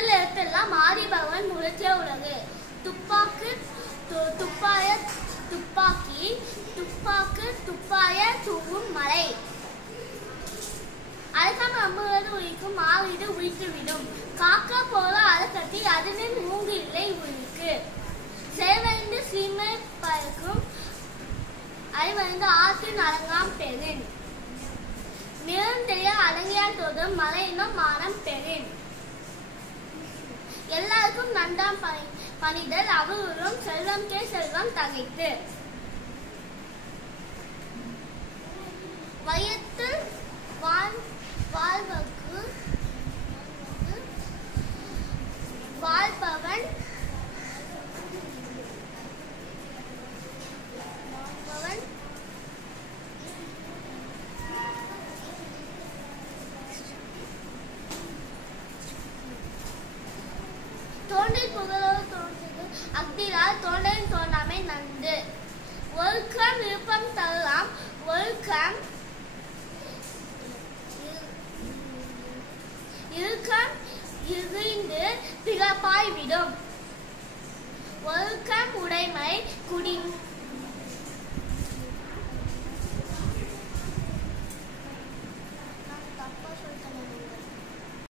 முதல் எழுத்தெல்லாம் ஆதிபகவன் முழற்றிய உலகு. துப்பாக்கு துப்பாய துப்பாக்கி, துப்பாக்கு துப்பாய தூவும் மலை. அழைக்காம அம்புவது உயிர்க்கும், மாவீடு உயிர்த்துவிடும். காக்க போல அறக்கட்டி அதனின் மூங்கு இல்லை உயிருக்கு. செல்வழிந்து சீமை பறக்கும், அறிவழிந்து ஆற்றின் அடங்காம் பெறின். நிறம் தெரிய அடங்கியால் தோதும், மலையினும் மானம் பெறின். எல்லாருக்கும் நன்றாம் பணிதல் அவரும், செல்வம் கே செல்வம் தகைத்து. வையத்தில் வாழ்வகு வாழ்பவன் தோன்றில் புகழோடு தோன்றது அக்திரால் தோன்றின் தோன்றாமை நன்று. ஒழுக்கம் விருப்பம் தரலாம், ஒழுக்கம் இறுக்கம் இழிந்து பிறப்பாய் விடும். ஒழுக்கம் உடைமை